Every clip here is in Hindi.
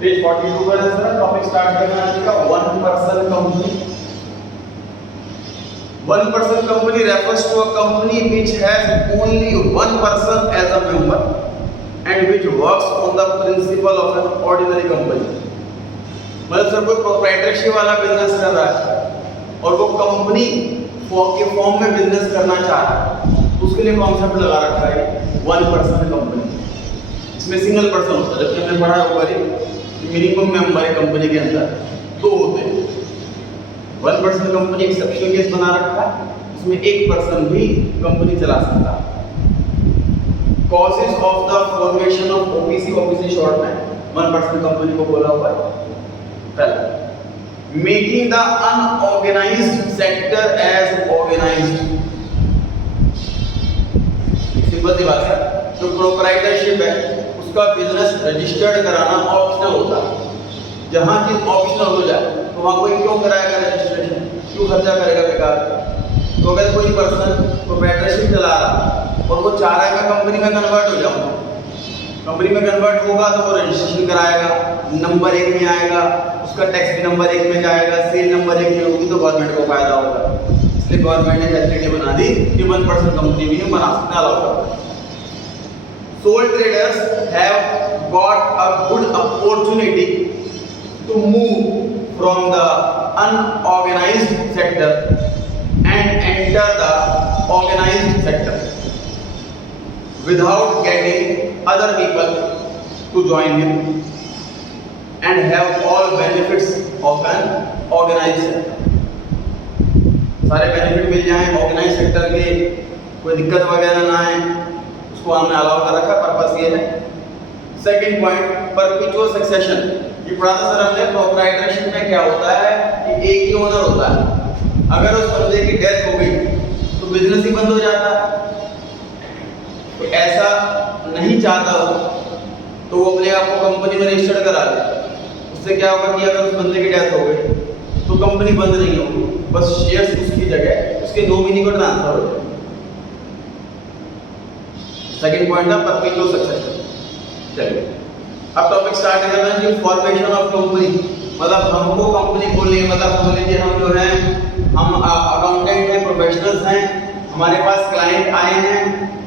पेज 42 पर है सर, टॉपिक स्टार्ट करना है का one person company. One person company refers to a company which has only one person as a member and which works on the principle of an ordinary company। मतलब सर कोई प्रोप्राइटरशिप वाला बिजनेस कर रहा है और वो कंपनी के फॉर्म में बिजनेस करना चाह रहा है, उसके लिए कॉन्सेप्ट लगा रखा है वन पर्सन कंपनी। इसमें सिंगल पर्सन होता है, जबकि हमने पढ़ा होगा मिनिमम मेंबर है कंपनी के अंदर दो होते हैं। One person company exceptional case बना रखा है, इसमें एक पर्सन भी कंपनी चला सकता है। Causes of the formation of OPC, OPC short में वन पर्सन कंपनी को बोला हुआ है। पहला, making the unorganised sector as organised. Simple सी बात है, जो प्रोप्राइटरशिप है उसका बिजनेस रजिस्टर्ड कराना ऑप्शनल होता है। जहां चीज ऑप्शनल हो जाए तो वहां कोई क्यों कराएगा रजिस्ट्रेशन, क्यों खर्चा करेगा बेकार। तो अगर कोई पर्सन प्रोप्राइटरशिप चला रहा और वो चाह रहा है मैं कंपनी में कन्वर्ट हो जाऊं, कंपनी में कन्वर्ट होगा तो वो रजिस्ट्रेशन कराएगा, नंबर 1 में आएगा, उसका टैक्स भी नंबर 1 में जाएगा, सेल नंबर 1 में होगी तो गवर्नमेंट को फायदा होगा। इसलिए गवर्नमेंट ने फैसिलिटी बना दी कि वन पर्सन कंपनी भी बना सकते हैं, अलाउ करते हैं। Sole traders have got a good opportunity to move from the unorganized sector and enter the organized sector without getting other people to join him and have all benefits of an organized sector। सारे बेनिफिट मिल जाएं ऑर्गेनाइज सेक्टर के, कोई दिक्कत वगैरह ना आए, उसको हमने अलाउ कर रखा। पर्पस ये है। Second point, perpetual succession. ये पढ़ा था सर हमने, प्रोप्राइटरशिप में क्या होता है कि एक ही ओनर होता है। अगर उस बंदे की डेथ हो गई तो बिजनेस ही बंद हो जाता है। तो ऐसा नहीं चाहता हो तो वो अपने आप को कंपनी में रजिस्टर्ड करा ले। उससे क्या होगा कि अगर उस बंदे की डेथ हो गई तो कंपनी बंद नहीं होगी, बस शेयर्स उसकी जगह उसके नॉमिनी को ट्रांसफर हो जाएगा। सेकंड पॉइंट था परपेचुअल सक्सेशन। चलिए अब टॉपिक स्टार्ट कर रहे हैं कि फॉर्मेशन ऑफ कंपनी। मतलब हमको कंपनी खोलनी है, मतलब समझ लीजिए हम जो है हम अकाउंटेंट हैं, प्रोफेशनल्स हैं, हमारे पास क्लाइंट आए हैं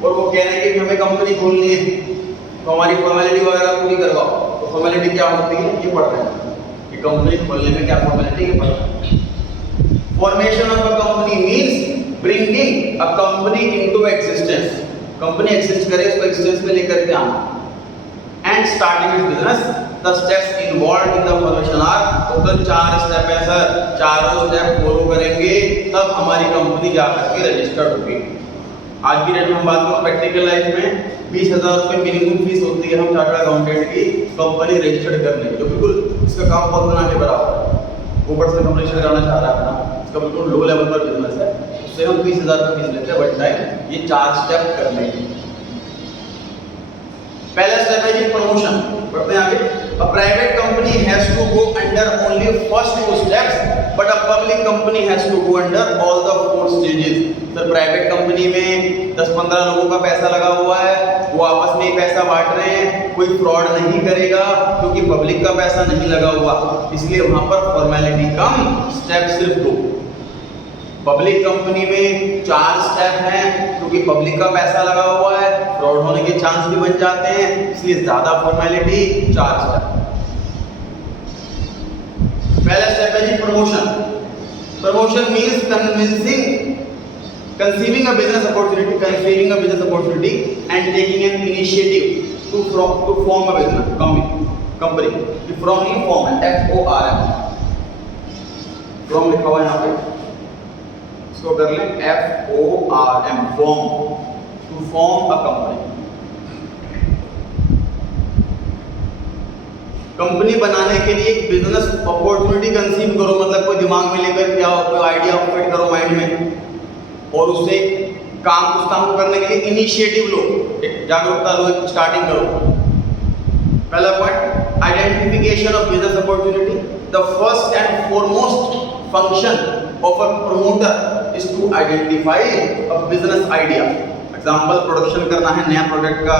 और वो कह रहे हैं कि हमें कंपनी खोलनी है, तो हमारी फॉर्मेलिटी वगैरह पूरी करवाओ। तो फॉर्मेलिटी क्या होती है ये पढ़ रहे हैं कि कंपनी खोलने में क्या फॉर्मेलिटी ये पढ़ रहे हैं। Formation of a company means bringing a company into existence. Company exist करे उसको एग्जिस्टेंस में लेकर के आना। And starting its business, the steps involved in the formation are, total 4 step है सर, चारों स्टेप फॉलो करेंगे तब हमारी कंपनी जाकर के रजिस्टर्ड होगी। आज की डेट में हम बात करें प्रैक्टिकल लाइफ में 20,000 रुपये मिनिमम फीस होती है हम चार्टर्ड अकाउंटेंट की कंपनी रजिस्टर्ड करने की, जो बिल्कुल इसका काम बहुत बना के बराबर है। ऊपर से कंपनी रजिस्टर करना चाह रहा है ना, इसका बिल्कुल लो लेवल पर बिजनेस है, उससे हम 20,000 रुपये फीस लेते हैं वन टाइम, ये 4 स्टेप करने की। पहला स्टेप है जी प्रमोशन। बढ़ते हैं आगे। A private company has to go under only first 2 steps, but a public company has to go under all the 4 stages। Sir private company में 10-15 लोगों का पैसा लगा हुआ है, वो आपस में ही पैसा बांट रहे हैं, कोई फ्रॉड नहीं करेगा क्योंकि पब्लिक का पैसा नहीं लगा हुआ, इसलिए वहां पर फॉर्मेलिटी कम, स्टेप सिर्फ 2। पब्लिक कंपनी में 4 स्टेप हैं क्योंकि पब्लिक का पैसा लगा हुआ है, फ्रॉड होने के चांस भी बन जाते हैं, इसलिए ज्यादा फॉर्मेलिटी, 4 स्टेप। पहला स्टेप है जी promotion. Promotion means conceiving a business opportunity and taking an initiative to form a business company। from नहीं form है, FORM। from लिखा हुआ है यहाँ पे, इसको कर लें FORM, form, to form a company। Company बनाने के लिए एक बिजनेस अपॉर्चुनिटी कंसीव करो, मतलब कोई दिमाग में लेकर के आओ, कोई आइडिया फिट करो माइंड में और उससे उस काम को करने के लिए इनिशिएटिव लो, एक जागरूकता लो, एक स्टार्टिंग करो। पहला point, identification of business opportunity. The first and foremost function of a promoter is to identify a business idea. Example, production करना है नया प्रोडक्ट का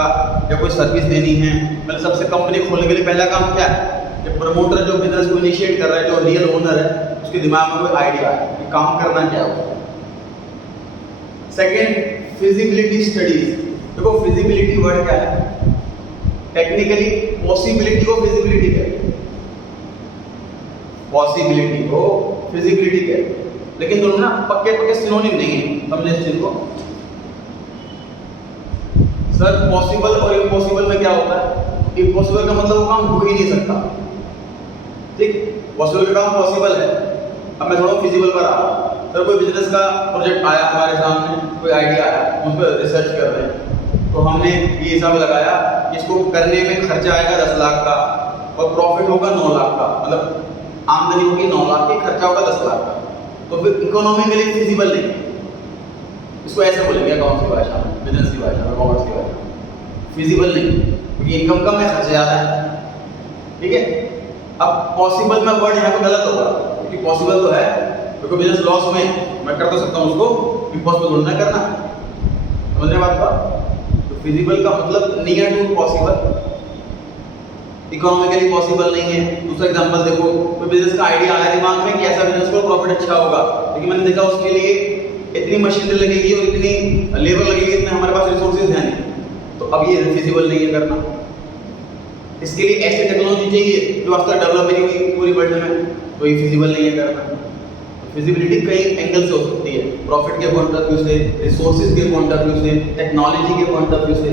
या कोई सर्विस देनी है, मतलब सबसे कंपनी खोलने के लिए पहला काम क्या है, कि प्रमोटर जो बिजनेस को इनिशिएट कर रहा है, जो रियल ओनर है, उसके दिमाग में कोई आइडिया है कि काम करना क्या हो। Second, feasibility studies. देखो फिजिबिलिटी वर्ड क्या है? टेक्निकली पॉसिबिलिटी को फिजिबिलिटी कहते हैं, पॉसिबिलिटी को फिजिबिलिटी कहते हैं, लेकिन दोनों ना पक्के सिनोनिम नहीं है, समझे इस चीज को। सर पॉसिबल और इम्पॉसिबल में क्या होता है? इम्पॉसिबल का मतलब वो काम हो ही नहीं सकता, ठीक। पॉसिबल का काम पॉसिबल है। अब मैं थोड़ा फिजिबल पर आ रहा हूँ। सर कोई बिजनेस का प्रोजेक्ट आया हमारे सामने, कोई आइडिया आया, उस पर रिसर्च कर रहे हैं, तो हमने ये हिसाब लगाया कि इसको करने में खर्चा आएगा 10 लाख का और प्रॉफिट होगा 9 लाख का, मतलब आमदनी होगी 9 लाख की, खर्चा होगा 10 लाख का, तो फिर इकोनॉमिकली फिजिबल नहीं। इसको ऐसे बोलेंगे अकाउंट्स की भाषा में, बिजनेस की भाषा में, कॉमर्स की भाषा में, फिजिबल नहीं, क्योंकि इनकम कम है, खर्चा ज़्यादा है, ठीक है। अब पॉसिबल में वर्ड यहाँ पे गलत होगा, क्योंकि पॉसिबल तो है, क्योंकि बिजनेस लॉस में मैं कर तो सकता हूँ उसको, इम्पॉसिबल थोड़ा ना करना, समझ रहे बात का? तो फिजिबल का मतलब near to possible, economically possible नहीं है। दूसरा एग्जांपल देखो, कोई बिजनेस का आइडिया आया दिमाग में कि ऐसा बिजनेस को प्रॉफिट अच्छा होगा, लेकिन मैंने देखा उसके लिए इतनी मशीनरी लगेगी और इतनी लेबर लगेगी, इतने हमारे पास रिसोर्सेज हैं नहीं, तो अब ये फिजिबल नहीं है करना। इसके लिए ऐसी टेक्नोलॉजी चाहिए जो आज तक डेवलप नहीं हुई पूरी वर्ल्ड में, तो ये फिजिबल नहीं है करना। फिजिबिलिटी कई एंगल से हो सकती है, प्रॉफिट के पॉइंट ऑफ व्यू से, रिसोर्सेज के पॉइंट ऑफ व्यू से, टेक्नोलॉजी के पॉइंट ऑफ व्यू से।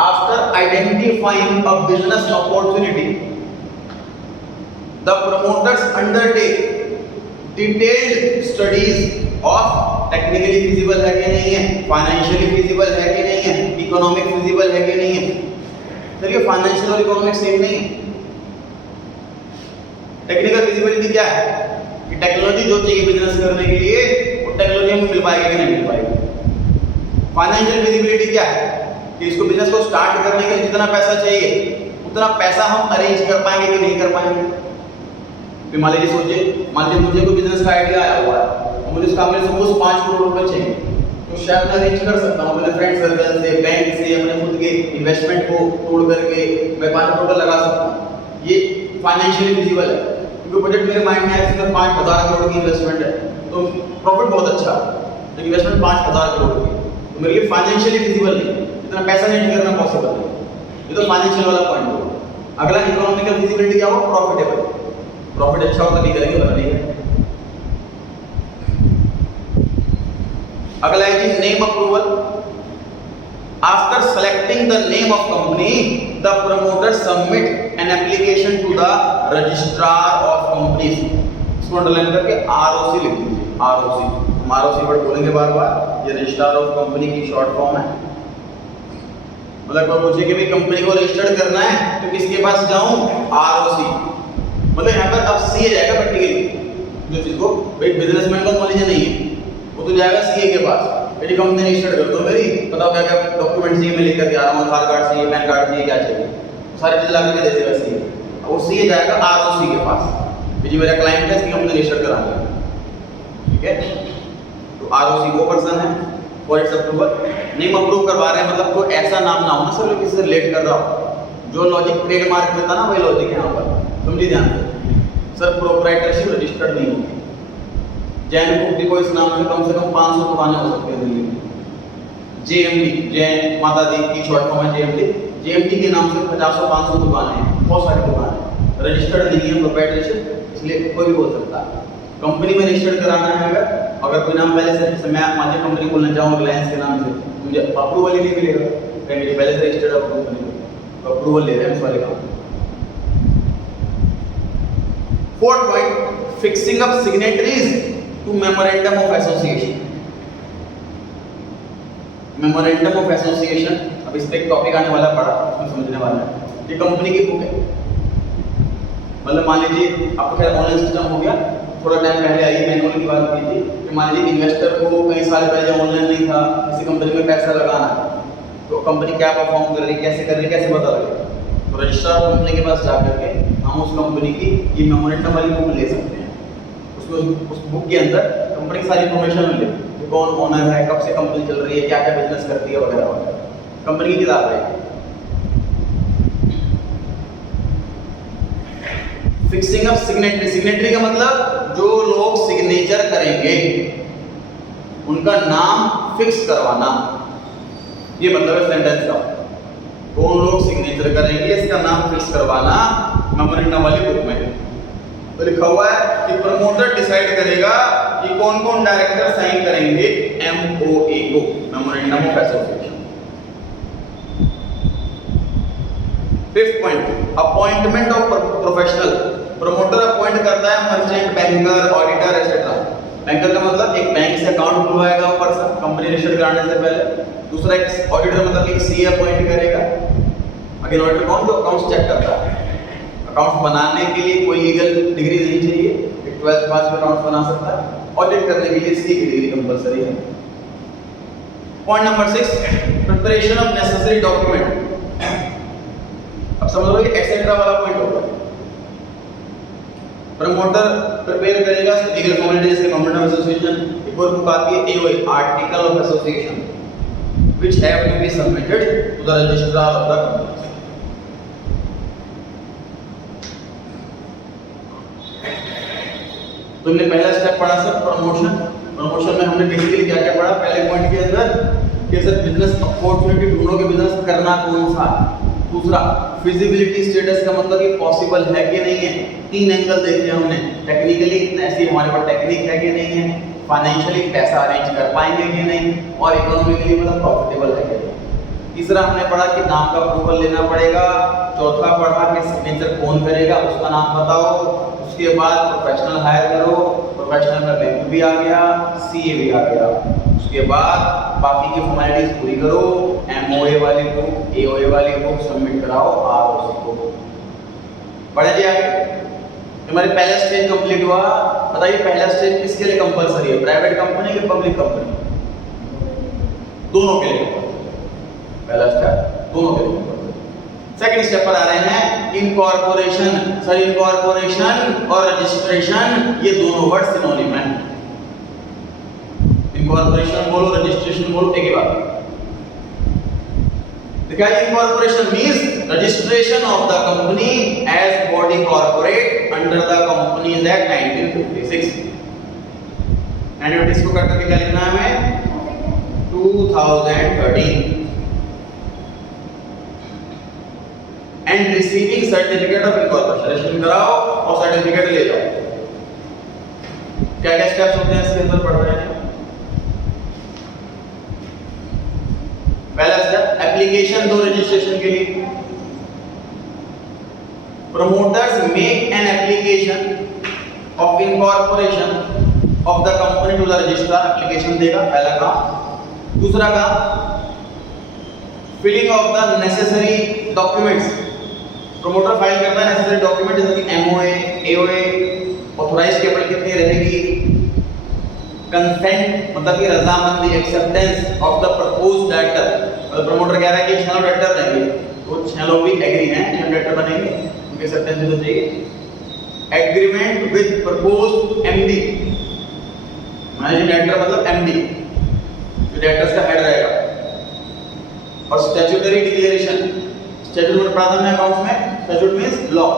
After identifying a business opportunity, the promoters undertake detailed studies of technically feasible है कि नहीं है, फाइनेंशियली फिजिबल है कि नहीं है, इकोनॉमिक फिजिबल है कि नहीं है। चलिए फाइनेंशियल और इकोनॉमिक सेम नहीं है। टेक्निकल फिजिबिलिटी क्या है कि टेक्नोलॉजी जो चाहिए बिजनेस करने के लिए वो टेक्नोलॉजी हमें मिल पाएगी कि नहीं मिल पाएगी। फाइनेंशियल फिजिबिलिटी क्या है कि इसको बिजनेस को स्टार्ट करने के लिए जितना पैसा चाहिए उतना पैसा हम अरेंज कर पाएंगे कि नहीं कर पाएंगे। फिर मान लीजिए सोचिए, मान लीजिए मुझे कोई बिजनेस का आइडिया आया हुआ है और मुझे उसका सपोज 5 करोड़ रुपए चाहिए, तो शायद मैं अरेंज कर सकता हूँ अपने फ्रेंड सर्कल से, बैंक से, अपने खुद के इन्वेस्टमेंट को तोड़ करके मैं 5 करोड़ लगा सकता हूँ। ये फाइनेंशियली फिजिबल है, क्योंकि प्रोजेक्ट मेरे माइंड में है कि 5,000 करोड़ की इन्वेस्टमेंट है, तो प्रॉफिट बहुत अच्छा है, लेकिन इन्वेस्टमेंट 5,000 करोड़ की, तो मेरे लिए फाइनेंशियली फिजिबल नहीं है, इतना पैसा नहीं करना पॉसिबल है। ये तो फाइनेंशियल वाला पॉइंट होगा। अगला इकोनॉमिकल फिजिबिलिटी क्या होगा? प्रॉफिटेबल, प्रॉफिट अच्छा होता नहीं करेंगे, बता नहीं करेंगे। अगला है कि name approval. After selecting the name of company, the promoter submit an application to the registrar of companies. इसको अंडरलाइन करके आरओसी लिख दीजिए, आरओसी। हम आरओसी वर्ड बोलेंगे बार बार, ये रजिस्ट्रार ऑफ कंपनी की शॉर्ट फॉर्म है। मतलब कोई पूछे कि भाई कंपनी को रजिस्टर्ड करना है तो किसके पास जाऊं? आरओसी। मतलब यहाँ पर अब सीए जाएगा प्रैक्टिकली, जो चीज को भाई बिजनेसमैन को नॉलेज नहीं है वो तो जाएगा सीए के पास, मेरी कंपनी रजिस्टर्ड कर दो, मेरी बताओ क्या क्या डॉक्यूमेंट चाहिए, मैं लेकर के आ रहा हूँ, आधार कार्ड चाहिए, पैन कार्ड चाहिए, क्या चाहिए, सारी चीजें ला करके दे देगा सीए। और सीए जाएगा आरओसी के पास, जी मेरा क्लाइंट है, इसकी कंपनी रजिस्टर्ड करानी है, ठीक है। तो आरओसी वो पर्सन है for its approval. Name approve करवा रहे हैं मतलब कोई ऐसा नाम ना हो ना सर जो किसी से रिलेट कर रहा हो, जो लॉजिक ट्रेडमार्क में था ना वही लॉजिक है यहाँ पर, समझिए ध्यान से। सर प्रोप्राइटरशिप रजिस्टर्ड नहीं होगी। जैन कुटी को इस नाम में कम से कम 500 दुकानें हो सकती है दिल्ली में। जेएमडी, जैन माता दी की शॉर्ट फॉर्म है जेएमडी। जेएमडी के नाम से 50-500 दुकानें हैं, बहुत सारी दुकानें रजिस्टर्ड नहीं है प्रोप्राइटरशिप, इसलिए कोई भी बोल सकता है। कंपनी में रजिस्टर्ड कराना है अगर कोई नाम पहले से, जैसे मैं मान लीजिए कंपनी खोलना चाहूँ रिलायंस के नाम से, मुझे अप्रूवल ही नहीं मिलेगा, मेरी पहले से रजिस्टर्ड है कंपनी में, तो अप्रूवल ले रहे हैं इस वाले काम। Fourth point, fixing up signatories to memorandum of association. Memorandum of association, अब इस पे एक टॉपिक आने वाला पड़ा, उसमें समझने वाला है। ये कंपनी की बुक है, मतलब मान लीजिए आपको खैर ऑनलाइन सिस्टम हो गया, थोड़ा टाइम पहले आई मैनुअल की बात की थी कि मान लीजिए इन्वेस्टर को कई साल पहले ऑनलाइन नहीं था, किसी कंपनी में पैसा लगाना है, तो कंपनी क्या परफॉर्म कर रही है, कैसे कर रही है, कैसे पता लगेगा? तो रजिस्ट्रार कंपनी के पास जाकर के हम उस कंपनी की ये मेमोरेंडम वाली बुक ले सकते हैं। उसमें उस बुक के अंदर कंपनी की सारी इन्फॉर्मेशन मिल जाती है, कौन ओनर है, कब से कंपनी चल रही है, क्या क्या बिजनेस करती है वगैरह वगैरह, कंपनी की किताब है। फिक्सिंग ऑफ सिग्नेटरी, सिग्नेटरी का मतलब जो लोग सिग्नेचर करेंगे उनका नाम फिक्स करवाना, ये मतलब है सेंटेंस का। कौन लोग सिग्नेचर करेंगे इसका नाम फिक्स करवाना मेमोरेंडम वाली बुक में तो लिखा हुआ है कि प्रमोटर डिसाइड करेगा कि कौन कौन डायरेक्टर साइन करेंगे एमओए को, memorandum of association. Fifth point, appointment of professional. Promoter appoint करता है merchant, banker, auditor etcetera. Banker का मतलब एक बैंक से अकाउंट खुलवाएगा वो पर्सन कंपनी रजिस्टर कराने से पहले। दूसरा एक ऑडिटर मतलब एक सीए अपॉइंट करेगा। अगर ऑडिटर कौन, जो अकाउंट्स चेक करता है। अकाउंट्स बनाने के लिए कोई लीगल डिग्री नहीं चाहिए, 12th पास में अकाउंट्स बना सकता है। ऑडिट करने के लिए सी की डिग्री कंपलसरी है। Point number 6, preparation of necessary document. अब समझ लो ये एक्सेट्रा वाला पॉइंट होगा। प्रमोटर प्रिपेयर करेगा लीगल फॉर्मेलिटी जैसे मेमोरेंडम ऑफ एसोसिएशन। एक और बुक आती है AOA, article of association, which have to be submitted to the registrar of the company. तुमने पहला स्टेप पढ़ा सर प्रमोशन। प्रमोशन में हमने बेसिकली क्या क्या पढ़ा पहले पॉइंट के अंदर कि सर बिजनेस अपॉर्चुनिटी ढूंढोगे, बिजनेस करना कौन सा। दूसरा फिजिबिलिटी स्टेटस का मतलब ये पॉसिबल है कि नहीं है। 3 एंगल देखे हमने, टेक्निकली ऐसी हमारे पास टेक्निक है कि नहीं है, फाइनेंशियली पैसा अरेंज कर पाएंगे कि नहीं, और इकोनॉमिकली मतलब प्रॉफिटेबल है कि नहीं। तीसरा हमने पढ़ा कि नाम का अप्रूवल लेना पड़ेगा। चौथा पढ़ा कि सिग्नेचर कौन करेगा उसका नाम बताओ। उसके बाद प्रोफेशनल हायर करो, प्रोफेशनल में बैंक भी आ गया, सीए भी आ गया। उसके बाद बाकी की फॉर्मेलिटीज पूरी करो, एमओए वाली बुक, एओए वाली बुक सबमिट कराओ, आरओसी को। पढ़े जी आगे। हमारे पहला स्टेज कंप्लीट हुआ। बताइए पहला स्टेज किसके लिए कंपलसरी है, प्राइवेट कंपनी या पब्लिक कंपनी? दोनों के लिए। पहला स्टेप दोनों के लिए। सेकंड स्टेप पर आ रहे हैं इनकॉर्पोरेशन। सर इनकॉर्पोरेशन और रजिस्ट्रेशन ये दोनों वर्ड सिनोनिम है। इनकॉर्पोरेशन बोलो, रजिस्ट्रेशन बोलो, एक ही बात। Incorporation means registration of the company as body corporate under the Companies Act 1956। 1956 को कट करके क्या लिखना है हमें 2013। And receiving certificate of incorporation, registration कराओ और सर्टिफिकेट ले जाओ। क्या क्या स्टेप्स होते हैं इसके अंदर पढ़ रहे हैं। पहला स्टेप एप्लीकेशन दो रजिस्ट्रेशन के लिए। Promoters make an application of incorporation of the company to the registrar. Application देगा, पहला काम। दूसरा काम filing of the necessary documents. Promoter file करता है नेसेसरी डॉक्यूमेंट जैसे कि एमओए, एओए, ऑथराइज्ड कैपिटल कितनी रहेगी, कंसेंट मतलब कि रजामंदी, acceptance of the proposed director. मतलब प्रमोटर कह रहा है कि 6 लोग डायरेक्टर रहेंगे तो 6 लोग भी एग्री हैं, 6 डायरेक्टर बनेंगे, उनके एक्सेप्टेंस भी तो चाहिए। Agreement with proposed MD, managing director मतलब एमडी जो डायरेक्टर्स का हेड रहेगा। और स्टैट्यूटरी डिक्लेरेशन, स्टैट्यूट में पढ़ा था मैं अकाउंट्स में, स्टैट्यूट मींस लॉ।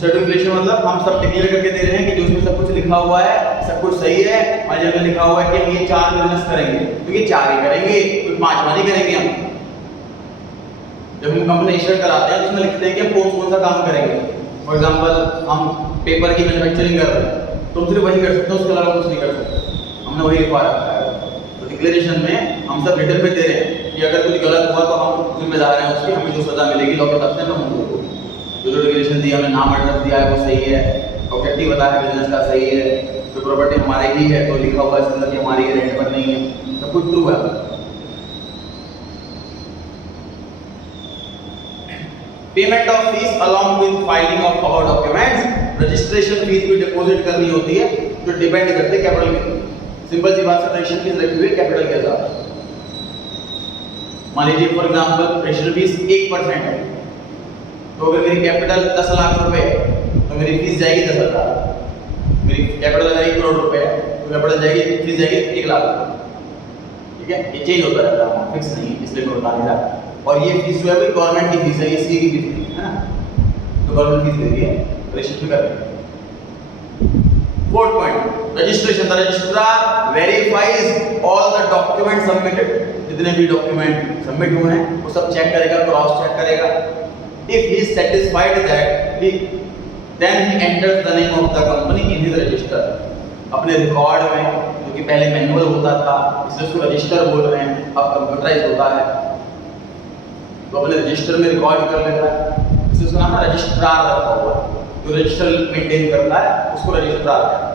सर्टिफिकेशन मतलब हम सब डिक्लेयर करके दे रहे हैं कि जो उसमें सब कुछ लिखा हुआ है सब कुछ सही है। और जब में लिखा हुआ है कि हम ये 4 बिजनेस करेंगे तो ये 4 ही करेंगे, कोई 5वां नहीं करेंगे हम। जब हम कंपनी रजिस्टर कराते हैं तो उसमें लिखते हैं कि कौन कौन सा काम करेंगे। फॉर एग्जांपल हम पेपर की मैन्युफैक्चरिंग कर रहे हैं तो हम सिर्फ वही कर सकते हैं, उसके अलावा कुछ नहीं कर सकते, हमने वही लिखवा रखा है। तो डिक्लेरेशन में हम सब रिटर्न में दे रहे हैं कि अगर कुछ गलत हुआ तो हम जिम्मेदार हैं उसकी, हमें जो सजा मिलेगी लॉ के तरफ से हम उनको जो डिक्लेरेशन दिया, हमने नाम एड्रेस दिया है वो सही है, ऑब्जेक्टिव बताया है बिजनेस का सही है, जो प्रॉपर्टी हमारे ही है तो लिखा हुआ है इसके अंदर कि हमारी है, रेंट पर नहीं है, सब कुछ ट्रू है। Payment of fees along with filing of our documents. Registration fees भी डिपॉजिट करनी होती है जो डिपेंड करते हैं कैपिटल के। सिंपल सी बात है, रजिस्ट्रेशन फीस रखी हुई है कैपिटल के साथ। मान लीजिए फॉर एग्जांपल रजिस्ट्रेशन फीस 1% है तो अगर मेरी कैपिटल 10 लाख रुपए तो मेरी फीस जाएगी 10,000। मेरी कैपिटल अगर 1 करोड़ रुपए है तो कैपिटल जाएगी, फीस जाएगी 1 लाख। ठीक है, ये चेंज होता रहता है, फिक्स नहीं, इसलिए मैं बता नहीं रहा। और ये फीस जो है गवर्नमेंट की फीस है, ये सी की फीस है ना, तो गवर्नमेंट फीस देती है। रजिस्टर करेंगे। Fourth point, registration. The registrar verifies all the document submitted, जितने भी डॉक्यूमेंट सबमिट हुए हैं वो सब चेक करेगा, क्रॉस चेक करेगा। If he is satisfied that he then he enters the name of the company in his register. अपने रिकॉर्ड में, जो कि पहले मैनुअल होता था इसलिए उसको रजिस्टर बोल रहे हैं, अब कंप्यूटराइज होता है, तो अपने रजिस्टर में रिकॉर्ड कर लेता है, इसलिए उसका नाम रजिस्ट्रार रखा हुआ है। जो रजिस्टर मेंटेन करता है उसको रजिस्ट्रार कहते हैं।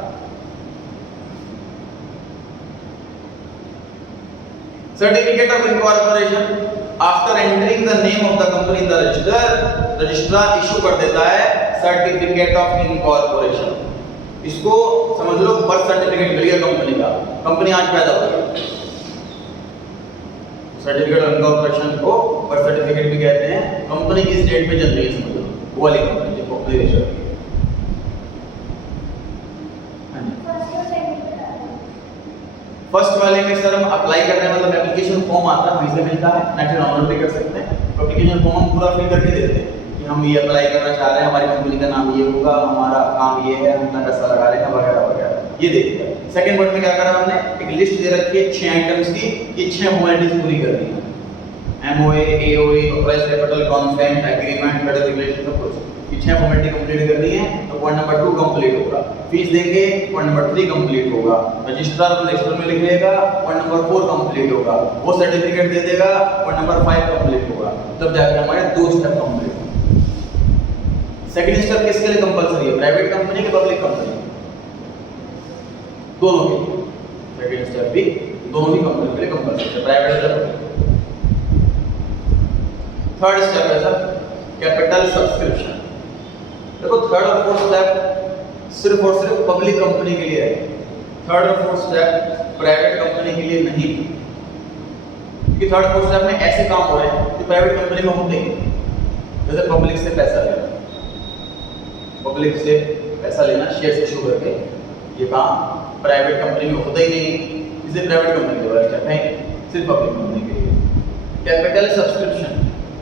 Certificate of incorporation. After entering the name of the company in the register, registrar issue कर देता है सर्टिफिकेट ऑफ इनकॉर्पोरेशन। इसको समझ लो बर्थ सर्टिफिकेट मिल गया कंपनी का, कंपनी आज पैदा हो गई। सर्टिफिकेट ऑफ इनकॉर्पोरेशन को बर्थ सर्टिफिकेट भी कहते हैं। कंपनी किस डेट पे जन्मी है समझ लो, वो वाली कंपनी जो अपनी रजिस्टर की है। फर्स्ट वाले में सर हम अप्लाई कर रहे हैं, मतलब एप्लीकेशन फॉर्म आता है, वहीं से मिलता है, नेट डाउनलोड भी कर सकते हैं। एप्लीकेशन फॉर्म हम पूरा फिल करके देते हैं कि हम ये अप्लाई करना चाह रहे हैं, हमारी कंपनी का नाम ये होगा, हमारा काम ये है, हम इतना पैसा लगा रहे हैं वगैरह वगैरह, ये देखते हैं। सेकंड पार्ट में क्या करा हमने, एक लिस्ट दे रखी है 6 आइटम्स की, ये 6 फॉर्मेलिटीज पूरी करनी है। MOA, AOA, authorised capital, consent, agreement, federal regulation, सब कुछ ये 6 फॉर्मेलिटी कंप्लीट करनी है। तो पॉइंट नंबर 2 कंप्लीट होगा, फीस देंगे, पॉइंट नंबर 3 कंप्लीट होगा, रजिस्ट्रार अपने रजिस्टर में लिख लेगा, पॉइंट नंबर 4 कंप्लीट होगा, वो सर्टिफिकेट दे देगा, पॉइंट नंबर 5 कंप्लीट होगा, तब जाके हमारे 2 स्टेप कंप्लीट होंगे। सेकंड स्टेप किसके लिए कंपलसरी है, प्राइवेट कंपनी के पब्लिक कंपनी, दोनों के लिए। सेकंड स्टेप भी दोनों ही कंपनी के लिए कंपलसरी है, प्राइवेट और पब्लिक। थर्ड स्टेप है सर कैपिटल सब्सक्रिप्शन। देखो थर्ड और फोर्थ स्टेप सिर्फ और सिर्फ पब्लिक कंपनी के लिए है, थर्ड और फोर्थ स्टेप प्राइवेट कंपनी के लिए नहीं। क्योंकि थर्ड फोर्थ स्टेप में ऐसे काम हो रहे हैं जो प्राइवेट कंपनी में होते हैं, जैसे पब्लिक से पैसा लेना, पब्लिक से पैसा लेना शेयर इशू करके, ये काम प्राइवेट कंपनी में होता ही नहीं, इसे प्राइवेट कंपनी के वाला स्टेप है, सिर्फ पब्लिक कंपनी के लिए। कैपिटल सब्सक्रिप्शन,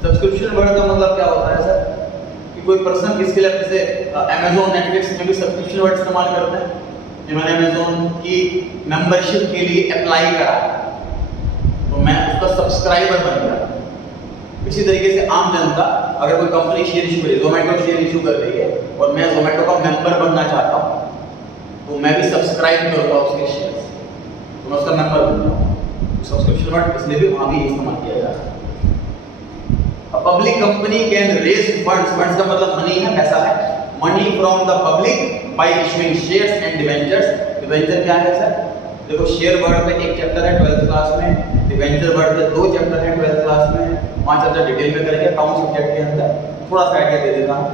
सब्सक्रिप्शन वर्ड का मतलब क्या होता है सर, कि कोई पर्सन किसके लिए, जैसे अमेज़न, नेटफ्लिक्स में भी सब्सक्रिप्शन वर्ड इस्तेमाल करते हैं। कि मैंने अमेज़न की मेंबरशिप के लिए अप्लाई करा तो मैं उसका सब्सक्राइबर बन गया। इसी तरीके से आम जनता अगर कोई कंपनी शेयर इशू करे, जोमेटो शेयर इशू कर रही है और मैं जोमेटो का मेंबर बनना चाहता हूँ, तो मैं भी सब्सक्राइब करूँगा उसके शेयर, तो मैं उसका मेंबर बन जाऊँगा। सब्सक्रिप्शन वर्ड इसलिए भी वहाँ भी इस्तेमाल किया जा रहा है। Public company can raise funds, funds का मतलब मनी है, पैसा है, money from the public by issuing shares and debentures. Debenture क्या है सर, देखो शेयर वर्ड में एक चैप्टर है 12th क्लास में, डिबेंचर वर्ड में 2 चैप्टर है 12th क्लास में, 5 चैप्टर डिटेल में करेंगे अकाउंट सब्जेक्ट के अंदर। थोड़ा सा आइडिया दे देता हूँ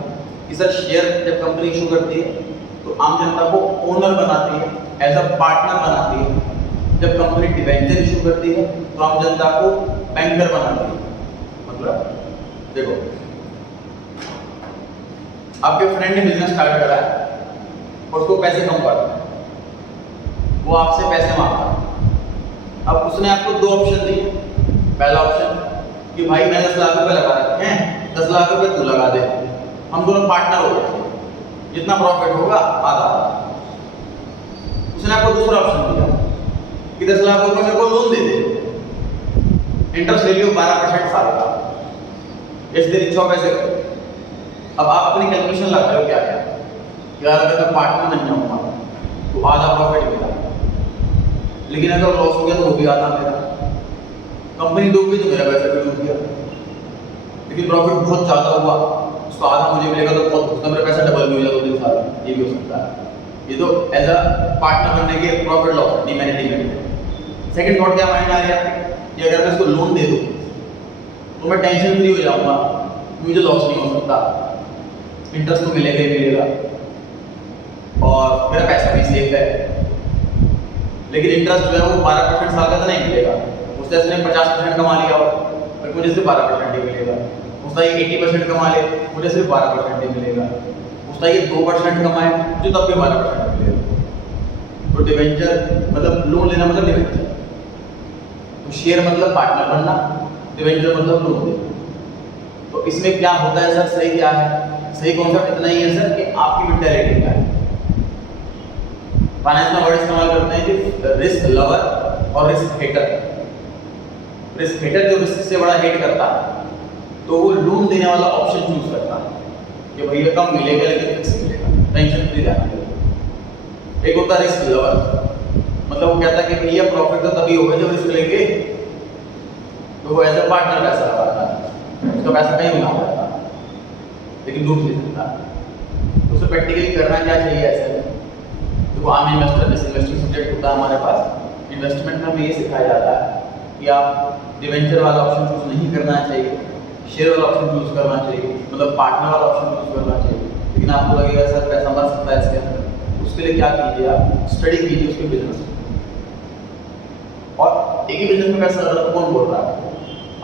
कि सर शेयर जब कंपनी इशू करती है तो आम जनता को ओनर बनाती है, एज अ पार्टनर बनाती है। जब कंपनी डिबेंचर इशू करती है तो आम जनता को बैंकर बनाती है। मतलब देखो आपके फ्रेंड ने बिजनेस स्टार्ट करा है और उसको पैसे कम पड़ते हैं, वो आपसे पैसे मांगता है। अब उसने आपको 2 ऑप्शन दिए। पहला ऑप्शन कि भाई मैं 10 लाख रुपए लगा रखे हैं, 10 लाख रुपए तू लगा दे, हम दोनों पार्टनर हो गए, जितना प्रॉफिट होगा आधा। उसने आपको दूसरा ऑप्शन दिया कि 10 लाख रुपए मेरे को लोन दे दे, इंटरेस्ट ले लियो 12% साल का, जैसे तेरी इच्छा पैसे करो। अब आप अपनी कैलकुलेशन लगा रहे हो क्या क्या, यार अगर मैं पार्टनर बन जाऊंगा तो आधा प्रॉफिट मिला, लेकिन अगर लॉस हो गया तो वो भी आधा मेरा, कंपनी डूब गई तो मेरा पैसा भी डूब गया, लेकिन प्रॉफिट बहुत ज़्यादा हुआ उसका आधा मुझे मिलेगा तो बहुत, मेरा पैसा डबल भी हो जाएगा 2 साल, ये भी हो सकता है। ये तो एज अ पार्टनर बनने के profit loss demerit. Second thought क्या माइंड आ रहा है कि अगर मैं इसको लोन दे दूँ तो मैं टेंशन फ्री हो जाऊंगा, मुझे लॉस नहीं हो सकता, इंटरेस्ट तो मिलेगा ही मिलेगा और मेरा पैसा भी सेफ है। लेकिन इंटरेस्ट जो है वो 12% साल का तो नहीं मिलेगा, उससे उसने 50% कमा लिया हो और मुझे सिर्फ 12% ही मिलेगा। उसका ये 80% कमा ले, मुझे सिर्फ 12% ही मिलेगा। उसका ये 2% कमाए, मुझे तब भी 12% मिलेगा। तो डिवेंचर मतलब लोन लेना मतलब डिवेंचर, तो शेयर मतलब पार्टनर बनना, डिवेंचर मतलब लोन देना। तो इसमें क्या होता है सर, सही क्या है? सही कॉन्सेप्ट इतना ही है सर कि आपकी मेंटालिटी क्या है। फाइनेंस में वर्ड इस्तेमाल करते हैं कि रिस्क लवर और रिस्क हेटर। रिस्क हेटर जो रिस्क से बड़ा हेट करता है तो वो लोन देने वाला ऑप्शन चूज करता है कि भैया कम मिलेगा लेकिन फिक्स मिलेगा, टेंशन फ्री रहना। एक होता है रिस्क लवर, मतलब वो कहता है कि भैया प्रॉफिट तो तभी होगा जब रिस्क लेंगे, तो वो एज ए पार्टनर पैसा लगाता है, उसका पैसा कहीं भी ना होता लेकिन डूब नहीं सकता। तो उसे प्रैक्टिकली करना क्या चाहिए ऐसे में? तो आम इन्वेस्टर जैसे इन्वेस्टिंग सब्जेक्ट होता है हमारे पास, इन्वेस्टमेंट में हमें ये सिखाया जाता है कि आप डिवेंचर वाला ऑप्शन चूज नहीं करना चाहिए, शेयर वाला ऑप्शन चूज करना चाहिए, मतलब पार्टनर वाला ऑप्शन चूज करना चाहिए। लेकिन आपको लगेगा सर पैसा मर सकता है इसके अंदर, उसके लिए क्या कीजिए, आप स्टडी कीजिए उसके बिजनेस। और एक ही बिजनेस में पैसा लगा तो कौन बोल रहा है?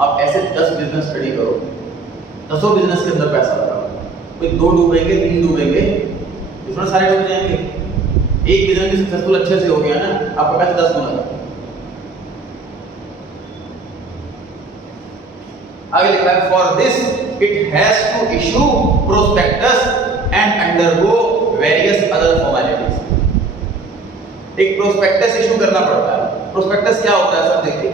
आप ऐसे 10 बिजनेस स्टडी करो, 10 बिजनेस के अंदर पैसा लगाओ, कोई 2 डूबेंगे 3 डूबेंगे, इसमें सारे डूब जाएंगे। एक बिजनेस भी सक्सेसफुल अच्छे से हो गया ना, आपका पैसा 10 गुना है। आगे लिखा है for this it has to issue prospectus and undergo various other formalities. एक प्रोस्पेक्टस इशू करना पड़ता है। प्रोस्पेक्टस क्या होता है सर? देखिए,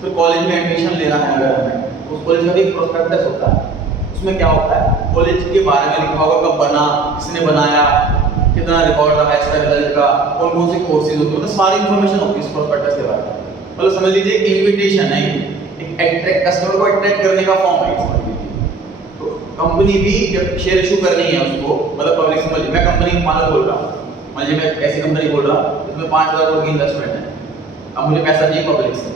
फिर कॉलेज में एडमिशन लेना है अगर हमें, तो उस कॉलेज का भी प्रोस्पेक्टस होता है। उसमें क्या होता है? कॉलेज के बारे में लिखा होगा, कब बना, किसने बनाया, कितना रिकॉर्ड रहा इसका रिजल्ट का, कौन कौन से कोर्सेज होते हैं, मतलब सारी इंफॉर्मेशन होती है इस प्रोस्पेक्टस के बारे में। मतलब समझ लीजिए एक इन्विटेशन है, एक अट्रैक्ट कस्टमर को अट्रैक्ट करने का फॉर्म है समझ लीजिए। तो कंपनी भी जब शेयर इशू करनी है उसको, मतलब पब्लिक समझ, मैं कंपनी मानो बोल रहा हूँ, मान लीजिए मैं ऐसी कंपनी बोल रहा हूँ जिसमें 5,000 करोड़ की इन्वेस्टमेंट है, अब मुझे पैसा चाहिए पब्लिक से,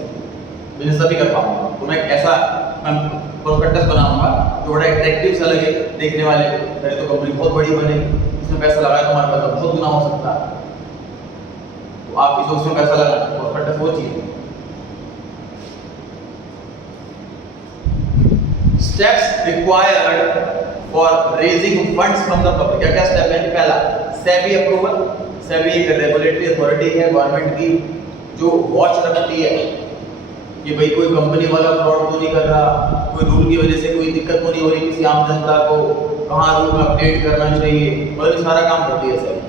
बिजनेस तभी कर पाऊंगा, तो मैं ऐसा प्रोस्पेक्टस बनाऊंगा जो बड़ा अट्रैक्टिव सा लगे देखने वाले को, पहले तो कंपनी बहुत बड़ी बनेगी, इसमें पैसा लगाया तो हमारे पास बहुत गुना हो सकता है। तो आप इस उसमें पैसा लगाना, प्रोस्पेक्टस वो चीज है। Steps required for raising funds from the public. क्या क्या स्टेप है? पहला सेबी अप्रूवल। सेबी एक रेगुलेटरी अथॉरिटी है गवर्नमेंट की जो वॉच रखती है कि भाई कोई कंपनी वाला फ्रॉड तो नहीं कर रहा, कोई रूल की वजह से कोई दिक्कत तो नहीं हो रही किसी आम जनता को, कहाँ रूल अपडेट करना चाहिए, मतलब सारा काम करती है SEBI,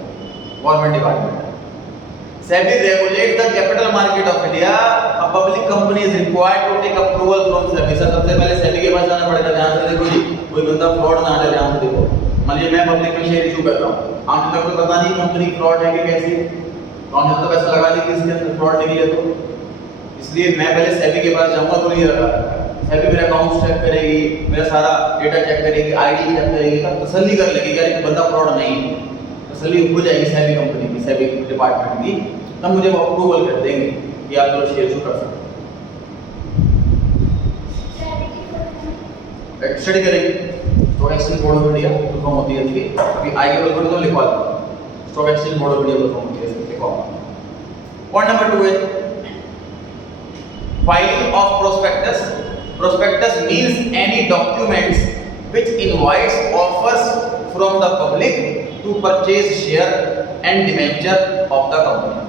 government department. SEBI regulate the capital market of India. A public company is required to take approval from SEBI. सबसे पहले सेबी के पास जाना पड़ेगा। ध्यान से देखो जी, कोई बंदा फ्रॉड ना आ जाए, ध्यान से देखो। मान लीजिए मैं पब्लिक में शेयर इशू कर रहा हूँ, आम जनता को पता नहीं कंपनी फ्रॉड है कि कैसी, तो आम जनता पैसा लगा देगी इसके अंदर फ्रॉड निकले तो, इसलिए मैं पहले सेबी के पास जाऊंगा तो नहीं लगा। सेबी मेरा अकाउंट चेक करेगी, मेरा सारा डेटा चेक करेगी, आईडी चेक करेगी, तब तसल्ली कर लेगी कि यार बंदा फ्रॉड नहीं है, तसल्ली हो जाएगी सेबी कंपनी की, सेबी डिपार्टमेंट की, तब मुझे वो अप्रूवल कर देंगे कि आप चलो शेयर इशू कर सकते हो। स्टडी करेंगे stock exchange board of India perform होती है इसकी, अभी आगे बोल कर तो लिखवा दो stock exchange board of India perform होती है इसकी, लिखवा। पॉइंट नंबर 2 है filing of prospectus. Prospectus means any documents which invites offers from the public to purchase share and debenture of the company.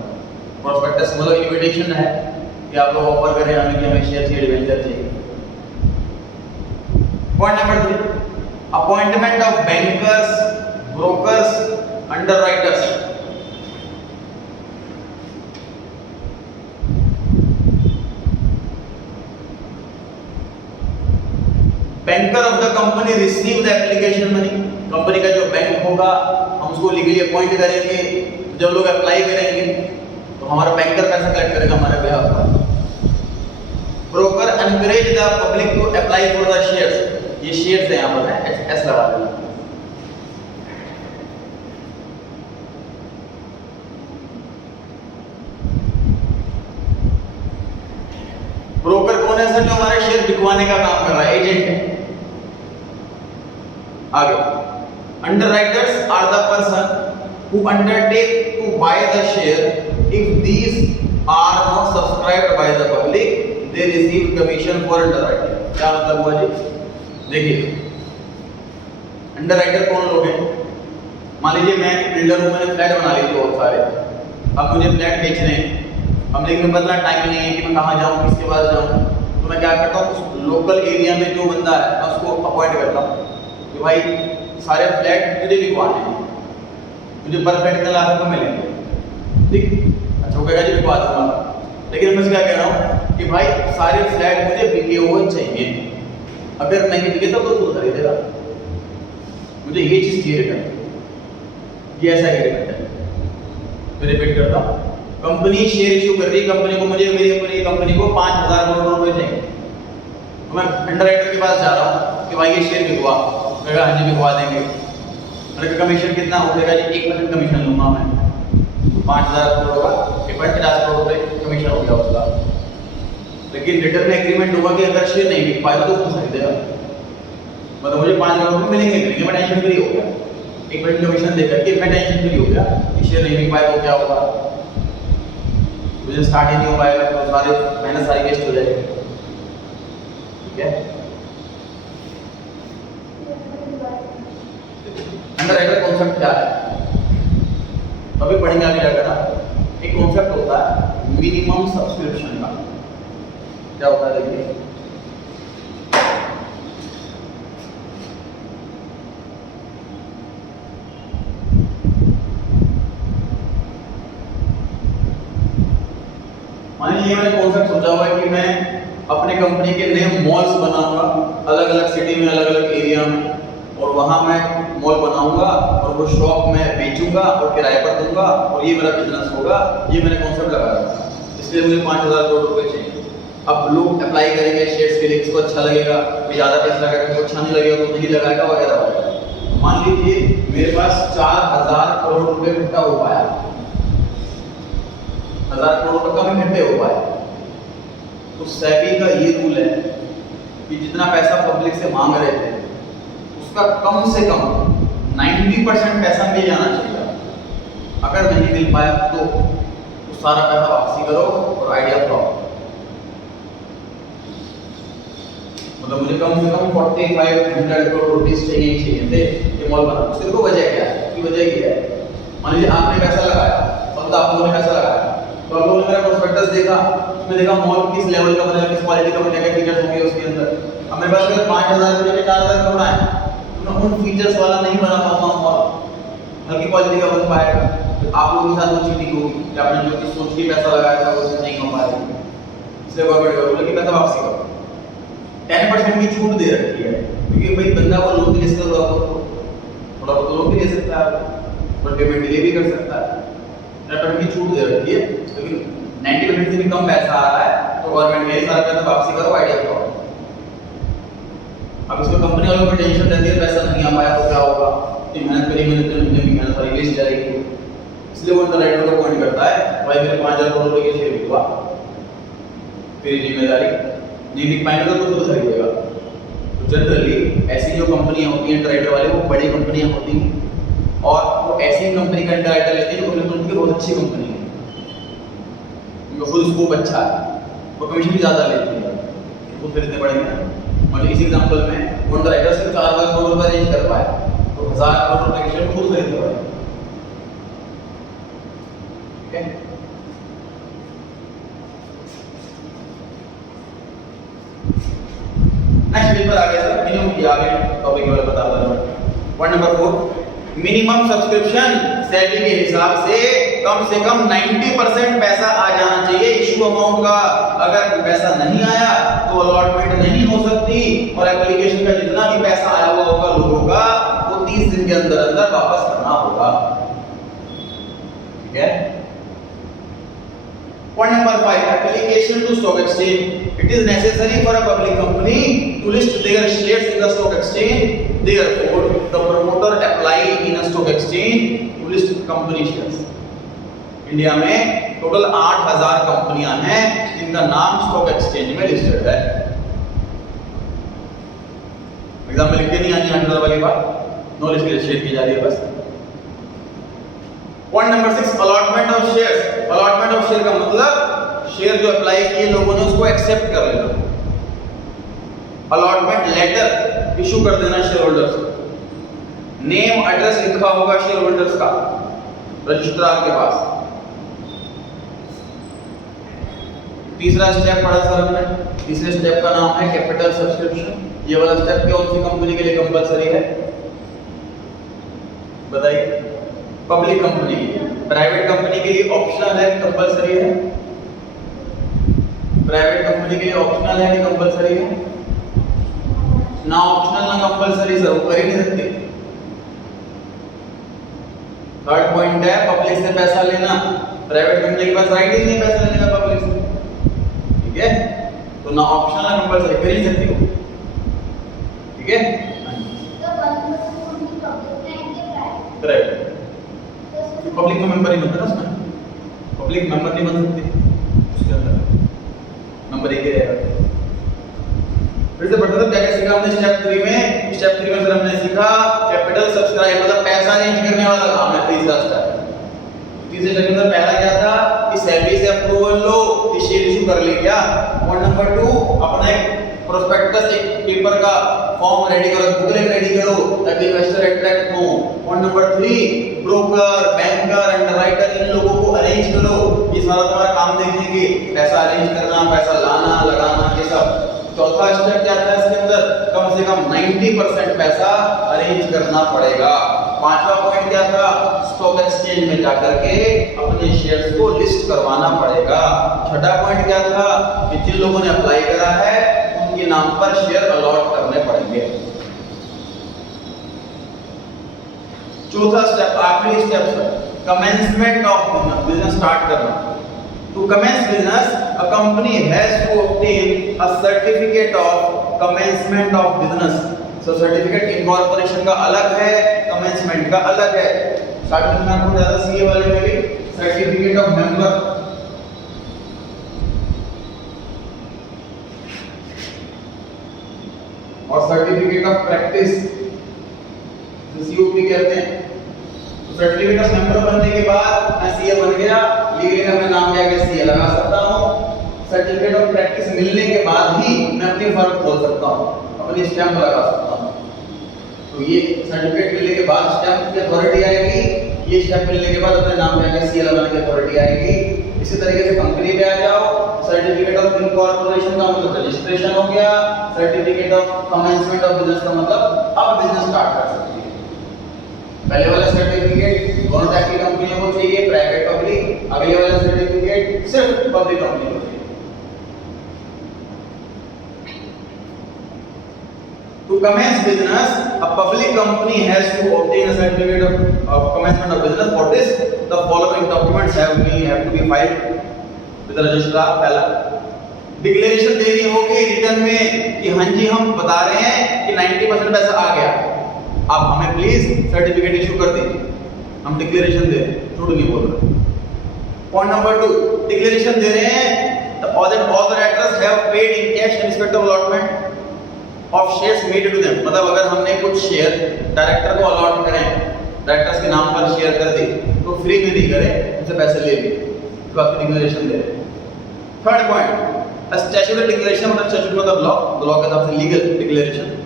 Prospectus मतलब invitation है कि आप लोग ऑफर करें हमें कि हमें शेयर चाहिए, डिबेंचर चाहिए। Point number 3 appointment of bankers, brokers, underwriters. Banker of the company receive the application money. Company का जो बैंक होगा हम उसको लीगली अपॉइंट करेंगे, जब लोग अप्लाई करेंगे तो हमारा बैंकर पैसा कलेक्ट करेगा हमारे बिहाफ पर। Broker encourage the public to apply for the shares. ये शेयर्स है यहाँ पर है, एस लगा देना। ब्रोकर कौन है सर? जो हमारे शेयर बिकवाने का काम कर रहा है, एजेंट है। आगे underwriters are the person who undertake to buy the share if these are not subscribed by the public they receive commission for underwriting. क्या मतलब हुआ जी? देखिए अंडरराइटर कौन लोग हैं? मान लीजिए मैं एक बिल्डर हूं, मैंने फ्लैट बना लिए बहुत सारे, अब मुझे फ्लैट बेचने हैं, अब लेकिन मेरे पास टाइम नहीं है कि मैं कहाँ जाऊँ, किसके पास जाऊँ, तो मैं क्या करता हूँ उस लोकल एरिया में जो बंदा है मैं उसको अपॉइंट करता हूँ कि भाई सारे फ्लैट मुझे बिकवाने हैं, मुझे पर फ्लैट कितने लाख रुपए मिलेंगे, ठीक। अच्छा वो कहेगा जी बिकवा दूंगा, लेकिन मैं क्या कह रहा हूँ कि भाई सारे फ्लैट मुझे बिके हुए चाहिए, अगर नहीं बिके तो खुद खरीदेगा, मुझे ये चीज चाहिए रिटर्न, ये ऐसा एग्रीमेंट है। मैं रिपीट करता हूँ, कंपनी शेयर इशू कर रही है कंपनी को, मुझे मेरी कंपनी को 5,000 करोड़ रुपए चाहिए, तो मैं अंडरराइटर के पास जा रहा हूँ कि भाई ये शेयर बिकवा, कहेगा हाँ जी बिकवा देंगे, मेरे कमीशन कितना उठेगा जी 1% कमीशन लूंगा मैं, तो 5,000 करोड़ का 50 करोड़ रुपए कमीशन हो गया उसका। लेकिन रिटर्न एग्रीमेंट होगा कि अगर शेयर नहीं बिक पाएगा तो खुद खरीदेगा, मतलब मुझे 5 लाख रुपए मिलेंगे, मैं टेंशन फ्री हो गया, 1% कमीशन देकर के मैं टेंशन फ्री हो गया कि शेयर नहीं बिक पाए तो क्या होगा, मुझे स्टार्ट ही नहीं हो पाएगा, तो सारी मेहनत सारी वेस्ट हो जाएगी, ठीक है। अंडरराइटर कॉन्सेप्ट क्या है, अभी पढ़ेंगे आगे जाकर ना। एक कॉन्सेप्ट होता है मिनिमम सब्सक्रिप्शन का, क्या होता है देखिए, मान लीजिए मैंने कॉन्सेप्ट सोचा हुआ है कि मैं अपने कंपनी के नए मॉल्स बनाऊंगा अलग अलग सिटी में, अलग अलग एरिया में, और वहां मैं मॉल बनाऊंगा और वो शॉप में बेचूंगा और किराए पर दूंगा और ये मेरा बिजनेस होगा, ये मैंने कॉन्सेप्ट लगाया था, इसलिए मुझे 5,000 करोड़ रुपए चाहिए। अब लोग अप्लाई करेंगे शेयर्स के लिए, किसको अच्छा लगेगा, ज़्यादा पैसा लगेगा, किसको अच्छा नहीं लगेगा तो नहीं लगाएगा वगैरह वगैरह। मान लीजिए मेरे पास 4,000 करोड़ रुपए इकट्ठा हो पाया, 1,000 करोड़ रुपए कम इकट्ठे हो पाए, तो सेबी का ये रूल है कि जितना पैसा पब्लिक से मांग रहे थे उसका कम से कम 90% पैसा मिल जाना चाहिए, अगर नहीं मिल पाया तो सारा पैसा वापसी करो और आइडिया फ्लॉप। मतलब मुझे कम से कम 4,500 करोड़ रुपीस चाहिए थे ये मॉल बनाना। उसकी देखो वजह क्या है, की वजह ये है, मान लीजिए आपने पैसा लगाया, मतलब आप लोगों ने पैसा लगाया, तो आप लोगों ने मेरा प्रोस्पेक्टस देखा, उसमें देखा मॉल किस लेवल का बनेगा, किस क्वालिटी का बनेगा, फीचर्स होंगे उसके अंदर। अब मेरे पास अगर 5,000 रुपये के 4,000 करोड़ आए तो मैं उन फीचर्स वाला नहीं बना पाता हूँ मॉल, हल्की क्वालिटी का बन पाएगा, तो आप लोगों के साथ वो चीटिंग होगी कि आपने जो कि सोच के पैसा लगाया था वो नहीं हो पाएगा। इसलिए गवर्नमेंट का रूल है कि पैसा वापसी करो। 10% की छूट दे रखी है, क्योंकि भाई बंदा वो लोन ले सकता है, थोड़ा बहुत लोन भी ले सकता है और पेमेंट डिले भी कर सकता है, 10% की छूट दे रखी है, लेकिन 90% से भी कम पैसा आ रहा है तो गवर्नमेंट ये सारा पैसा वापसी करो, आइडिया करो। अब इसमें कंपनी वालों को टेंशन रहती है पैसा नहीं आ पाया तो क्या होगा, कि मेहनत करी मेहनत सारी वेस्ट जाएगी, इसलिए वो अंडरराइटर को पॉइंट करता है भाई मेरे 5,000 करोड़ रुपए के शेयर बिकवा, तेरी जिम्मेदारी, नहीं बिक पाएंगे तो खुद खरीदेगा। तो जनरली ऐसी जो कंपनियां होती हैं अंडरराइटर वाले, वो बड़ी कंपनियां होती हैं और वो ऐसी कंपनी का अंडरराइटर लेती है जो उनकी बहुत अच्छी कंपनी है, उनका खुद स्कोप अच्छा है, वो कमीशन भी ज़्यादा लेती है, खुद खरीदने पड़ेंगे ना। मतलब इस एग्जांपल में वो अंडरराइटर सिर्फ 4,000 करोड़ रुपए अरेंज कर पाया, तो 1,000 करोड़ रुपए के शेयर खुद खरीदने पड़ेंगे। नेक्स्ट पेज पर आगे सर मिनिमम की आगे टॉपिक के बारे में बता रहा हूं। Point number 4, minimum subscription salary के हिसाब से कम 90% पैसा आ जाना चाहिए इशू अमाउंट का। अगर पैसा नहीं आया तो अलॉटमेंट नहीं हो सकती और एप्लीकेशन का जितना भी पैसा आया हुआ होगा लोगों का वो 30 दिन के अंदर अंदर वापस करना होगा, ठीक है। Point number 5, application to stock exchange. It is necessary for a public company to list their shares in the stock exchange. Therefore, the promoter apply in a stock exchange to list company shares. India में टोटल 8,000 कंपनियां हैं जिनका नाम स्टॉक एक्सचेंज में लिस्टेड है। एग्जाम में लिखते नहीं आनी 8,000 वाली बात, नॉलेज के लिए शेयर की जा रही है बस। Point number 6, allotment of shares. Allotment of share का मतलब शेयर जो अप्लाई किए लोगों ने उसको एक्सेप्ट कर लेना, अलॉटमेंट लेटर इशू कर देना शेयर होल्डर्स को, नेम एड्रेस लिखा होगा शेयर होल्डर्स का रजिस्ट्रार के पास। तीसरा स्टेप पढ़ा सर हमने, तीसरे स्टेप का नाम है कैपिटल सब्सक्रिप्शन। ये वाला स्टेप कौन सी कंपनी के लिए कंपलसरी है? बताइए। पब्लिक कंपनी, प्राइवेट कंपनी के लिए ऑप्शनल है कि कंपलसरी है? प्राइवेट कंपनी के लिए ऑप्शनल है कि कंपलसरी है? ना ऑप्शनल ना कंपलसरी सर, वो कर ही नहीं सकते। थर्ड पॉइंट है पब्लिक से पैसा लेना। प्राइवेट कंपनी के पास राइट ही नहीं है पैसा लेने का पब्लिक से, ठीक है? तो ना ऑप्शनल ना कंपलसरी, कर ही नहीं सकती वो, ठीक है? प्राइवेट पब्लिक में मेंबर ही बनता है ना उसमें, पब्लिक मेंबर नहीं बन सकते उसके अंदर, नंबर एक ही रहेगा। फिर से बढ़ते हैं, क्या क्या सीखा हमने स्टेप 3 में? स्टेप 3 में फिर हमने सीखा कैपिटल सब्सक्राइब, मतलब पैसा अरेंज करने वाला काम है तीसरा स्टेप। तीसरे स्टेप के अंदर पहला क्या था कि सैलरी से अप्रूवल लो, शेयर इशू कर ले क्या। पॉइंट नंबर 2, अपना एक प्रोस्पेक्टस, एक पेपर का फॉर्म रेडी करो, बुकलेट रेडी करो ताकि इन्वेस्टर अट्रैक्ट हो। Point number 3, broker, banker, underwriter, इन लोगों को अरेंज करो, ये सारा तुम्हारा काम देखेंगे, पैसा अरेंज करना, पैसा लाना, लगाना, ये सब। चौथा स्टेप क्या था इसके अंदर? कम से कम 90% पैसा अरेंज करना पड़ेगा। पांचवा पॉइंट क्या था? स्टॉक एक्सचेंज में जाकर के अपने शेयर्स को लिस्ट करवाना पड़ेगा। छठा पॉइंट क्या था कि जिन लोगों ने अप्लाई करा है उनके नाम पर शेयर अलॉट करने पड़ेंगे। चौथा स्टेप, आखिरी step, commencement of business, business start करना। To commence business, a company has to obtain a certificate of commencement of business. So certificate incorporation का अलग है, commencement का अलग है। स्टार्टिंग में आपको ज्यादा सीए वाले में भी सर्टिफिकेट ऑफ मेंबर और सर्टिफिकेट ऑफ प्रैक्टिस, सीओपी कहते हैं। सर्टिफिकेट ऑफ मेंबर बनने के बाद मैं सीए बन गया, लीगली का मैं नाम क्या सीए लगा सकता हूँ। सर्टिफिकेट ऑफ प्रैक्टिस मिलने के बाद ही मैं अपनी फर्म खोल सकता हूँ, अपनी स्टैंप लगा सकता हूँ। तो ये सर्टिफिकेट मिलने के बाद स्टैंप की अथॉरिटी आएगी, ये स्टैंप मिलने के बाद अपने नाम क्या सीए लगाने की अथॉरिटी आएगी। इसी तरीके से कंपनी पे आ जाओ, सर्टिफिकेट ऑफ इनकॉर्पोरेशन का मतलब रजिस्ट्रेशन हो गया, certificate of commencement of business का मतलब अब बिजनेस स्टार्ट कर सकती है। पहले वाला सर्टिफिकेट दोनों टाइप की कंपनियों को चाहिए, प्राइवेट पब्लिक। अगले वाला सर्टिफिकेट सिर्फ पब्लिक कंपनी को चाहिए। To commence business, a public company has to obtain a certificate of commencement of business. For this, the following documents have to be filed with the registrar. पहला डिक्लेरेशन देनी होगी रिटर्न में कि हाँ जी हम बता रहे हैं कि 90% पैसा आ गया, आप हमें प्लीज सर्टिफिकेट इशू कर दीजिए, हम डिक्लेरेशन दे रहे हैं, झूठ नहीं बोल रहे। पॉइंट नंबर 2, डिक्लेरेशन दे रहे हैं all the directors have paid in cash in respect of allotment of shares made to them, मतलब अगर हमने कुछ शेयर डायरेक्टर को अलॉट करें, डायरेक्टर्स के नाम पर शेयर कर दी तो फ्री में नहीं करें, उनसे पैसे ले लिए, तो आपकी डिक्लेरेशन दे रहे हैं। थर्ड पॉइंट, स्टैट्यूटरी डिक्लेरेशन, मतलब स्टैट्यूट मतलब लॉ के हिसाब से legal declaration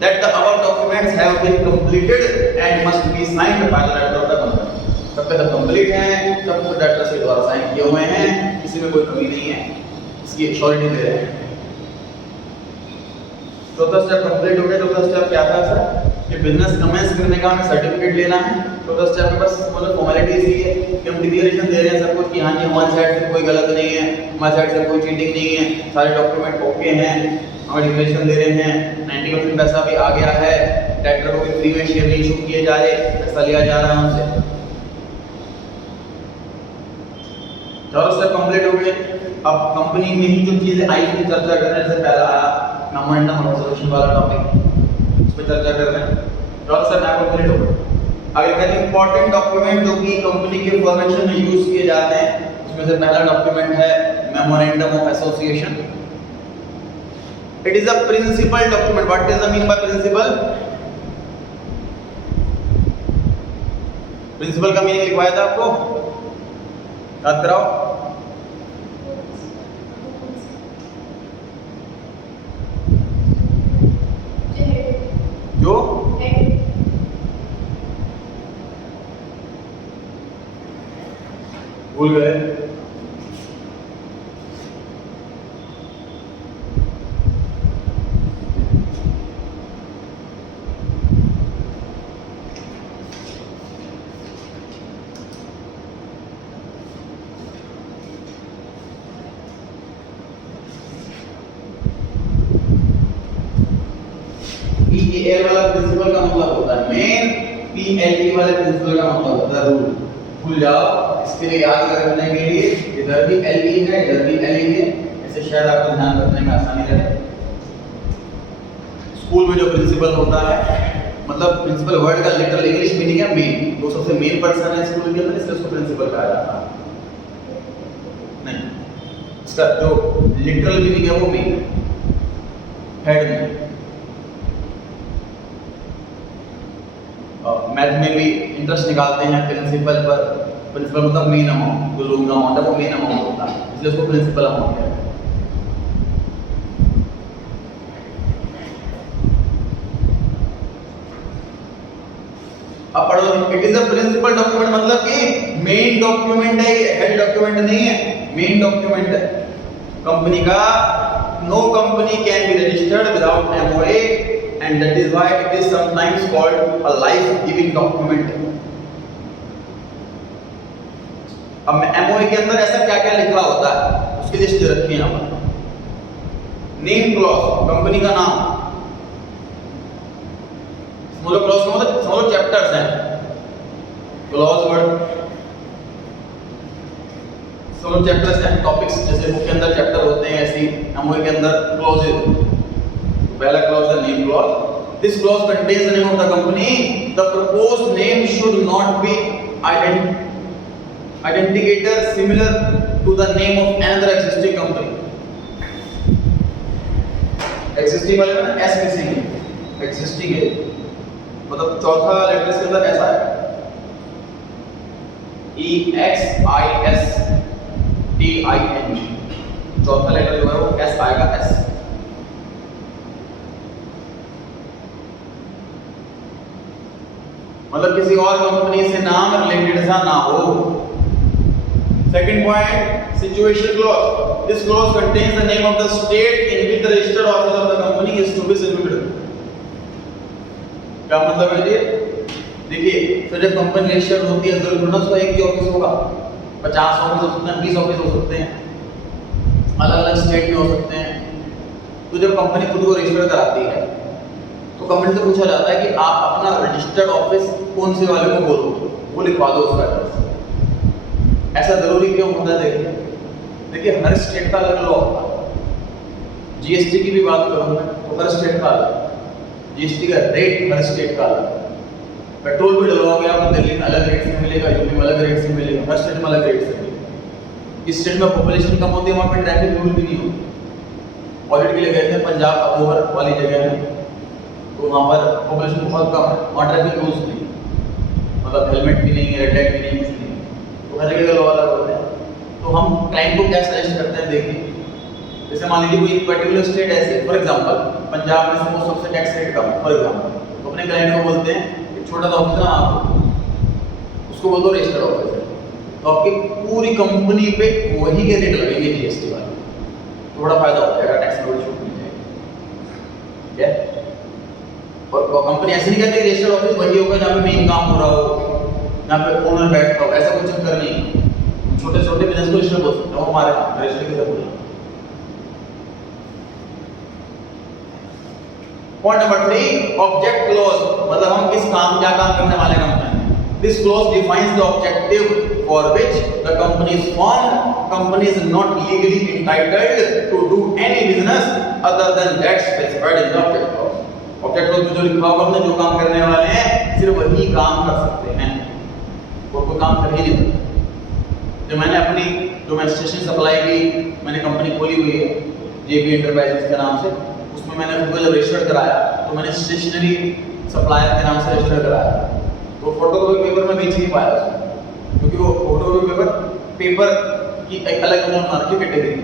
that the above documents have been completed and must be signed by the director of the company. सब पे कंप्लीट हैं, सब कुछ डायरेक्टर के द्वारा साइन किए हुए हैं, किसी में कोई कमी नहीं है, इसकी एश्योरिटी दे रहे हैं। चौथा स्टेप कंप्लीट हो गया। चौथा स्टेप क्या था सर कि बिजनेस कमेंस करने का हमें सर्टिफिकेट लेना है। चौथा स्टेप में बस मतलब फॉर्मेलिटीज ही है कि हम डिक्लेरेशन दे रहे हैं सब कुछ कि हाँ जी हमारी साइड से कोई गलत नहीं है, हमारी साइड से कोई चीटिंग नहीं है, सारे डॉक्यूमेंट ओके हैं, हम डिक्लेरेशन दे रहे हैं, 90% पैसा भी आ गया है, डायरेक्टर को भी फ्री में शेयर नहीं इशू किए जा रहे, पैसा लिया जा रहा है हमसे। चारों स्टेप कंप्लीट हो गए। अब कंपनी में ही जो चीजें आई थी चर्चा करने से पहले आया मेमोरेंडम ऑफ रेजोल्यूशन वाला टॉपिक, उस पर चर्चा कर रहे हैं। चारों स्टेप कंप्लीट हो गए। अगले कहते हैं इंपॉर्टेंट डॉक्यूमेंट जो कि कंपनी के फॉर्मेशन में यूज किए जाते हैं, उसमें से पहला डॉक्यूमेंट है memorandum of association. It is a principal document. What does the mean by principal? Principal का मीनिंग लिखवाया था आपको, याद कराओ। जो भूल गए, MEAL वाला प्रिंसिपल का मतलब होता है मेन, PLE वाले प्रिंसिपल का मतलब होता है रूल। भूल जाओ, इसके लिए याद रखने के लिए इधर भी LE है इधर भी LE है, ऐसे शायद आपको ध्यान रखने में आसानी रहे। स्कूल में जो प्रिंसिपल होता है, मतलब प्रिंसिपल वर्ड का लिटरल इंग्लिश मीनिंग है मेन, वो सबसे मेन पर्सन है स्कूल के अंदर, इसलिए उसको प्रिंसिपल कहा जाता है। नहीं, इसका जो लिटरल मीनिंग है वो मेन, हेड में। मैथ में भी इंटरेस्ट निकालते हैं प्रिंसिपल पर, प्रिंसिपल मतलब मेन अमाउंट, जो लोन अमाउंट है वो मेन अमाउंट होता है, इसलिए उसको प्रिंसिपल अमाउंट है। अब पढ़ो, it is a principal document, मतलब कि मेन डॉक्यूमेंट है, ये हेड डॉक्यूमेंट नहीं है, मेन डॉक्यूमेंट है कंपनी का। No company can be registered without MOA and that is why it is sometimes called a life giving document। अब MOA के अंदर ऐसा क्या क्या लिखा होता है उसकी लिस्ट रखी है यहाँ पर। नेम क्लॉज, कंपनी का नाम, स्मॉल क्लॉज का मतलब स्मॉल चैप्टर्स हैं, क्लॉज वर्ड स्मॉल चैप्टर्स हैं, टॉपिक्स जैसे बुक के अंदर चैप्टर होते हैं, ऐसे MOA के अंदर क्लॉजेज। पहला क्लॉज है name clause. This clause contains the name of the company, the proposed name should not be identicator similar to the name of another existing company। existing वाले में S मिसिंग है, existing है, मतलब चौथा लेटर इसके अंदर ऐसा है EXISTING, चौथा लेटर जो है वो S आएगा, S। मतलब किसी और कंपनी से नाम रिलेटेड सा ना हो। Second point, situation clause. This clause contains the name of the state in which the registered office of the company is to be situated. क्या मतलब है ये? देखिए, तो जब कंपनी रजिस्टर्ड होती है जरूर थोड़ा सा एक ही ऑफिस होगा, 50 ऑफिस हो सकते हैं, 20 ऑफिस हो सकते हैं, अलग अलग स्टेट में हो सकते हैं। तो जब कंपनी खुद को रजिस्टर कराती है तो कंपनी से पूछा जाता है कि आप अपना रजिस्टर्ड ऑफिस कौन से वाले को बोलो, वो लिखवा दो उसका एड्रेस। ऐसा जरूरी क्यों होता है? देखिए हर स्टेट का अलग लॉ होता है। GST की भी बात करूं मैं तो हर स्टेट का अलग, GST का रेट हर स्टेट का अलग। पेट्रोल भी डलवाओगे आप, दिल्ली में अलग रेट से मिलेगा, यूपी में अलग रेट से मिलेगा, हर स्टेट में अलग रेट से मिलेगा। इस स्टेट में पॉपुलेशन कम होती है, वहाँ पे ट्रैफिक रूल भी नहीं होती। ऑडिट के लिए गए थे पंजाब अबोहर वाली जगह में, तो वहाँ पर पॉपुलेशन बहुत कम है, वहाँ ट्रैफिक रूल्स नहीं, मतलब हेलमेट भी नहीं है, रेड लाइट भी नहीं, कुछ नहीं, तो हर जगह का लॉ अलग होता है। तो हम क्लाइंट को क्या सजेस्ट करते हैं? देखिए, जैसे मान लीजिए कोई पर्टिकुलर स्टेट ऐसे, फॉर एग्जांपल पंजाब में सपोज सबसे टैक्स रेट कम है, फॉर एग्जांपल, तो अपने क्लाइंट को बोलते हैं कि छोटा सा ऑफिस है आपको, उसको बोल दो रजिस्टर्ड ऑफिस है, तो आपकी पूरी कंपनी पे वही के रेट लगेंगे GST वाले, थोड़ा फायदा हो जाएगा, टैक्स में छूट मिल जाएगी। ठीक है? और कंपनी ऐसे नहीं कहती रजिस्टर्ड ऑफिस वही होगा जहाँ पे मेन काम हो रहा हो, जहाँ पे ओनर बैठता हो, ऐसा कुछ चक्कर नहीं। छोटे छोटे बिजनेस को रजिस्टर बोल सकते हो, हमारे रजिस्टर कैसे बोलना। पॉइंट नंबर 3, ऑब्जेक्ट क्लॉज, मतलब हम किस काम, क्या काम करने वाले company. This clause defines the objective for which the company is formed. Company is not legally entitled to do any business other than that specified in the object clause. Object clause में जो लिखा होगा अपने जो काम करने वाले हैं सिर्फ वही काम कर सकते हैं, और कोई काम कर ही नहीं सकते। जो मैंने अपनी जो मैं स्टेशनरी सप्लाई की मैंने कंपनी खोली हुई है JB एंटरप्राइजेस के नाम से, उसमें मैंने उनको जब रजिस्टर कराया तो मैंने स्टेशनरी सप्लायर के नाम से रजिस्टर कराया। तो फोटोकॉपी पेपर में बेच नहीं पाया उसमें, क्योंकि वो फोटोकॉपी पेपर की एक अलग मार्केट कैटेगरी,